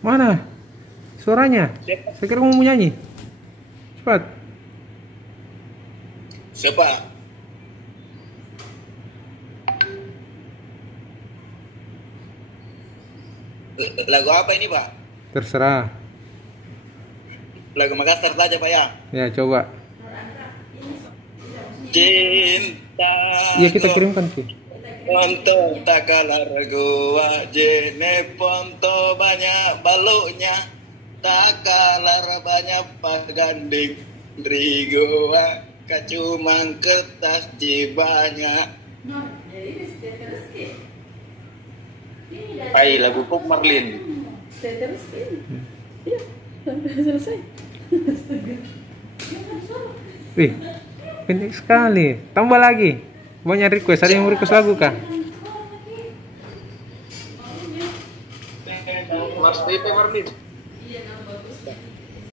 Mana suaranya? Saya kira kamu mau nyanyi. Cepat. Siapa? Lagu apa ini, Pak? Terserah. Lagu Makassar saja, Pak ya. Ya, coba. Cinta. Iya, kita kirimkan sih. Ponto takalar gua jene ponto banyak baluknya takalar banyak paganding rigoa kacumang kertas banyak. Hai lagu Bob Marlin. Iya, selesai. Wih, pendek sekali. Tambah lagi. Banyak request. Ada yang request lagu kah? Mas Tete Marlin.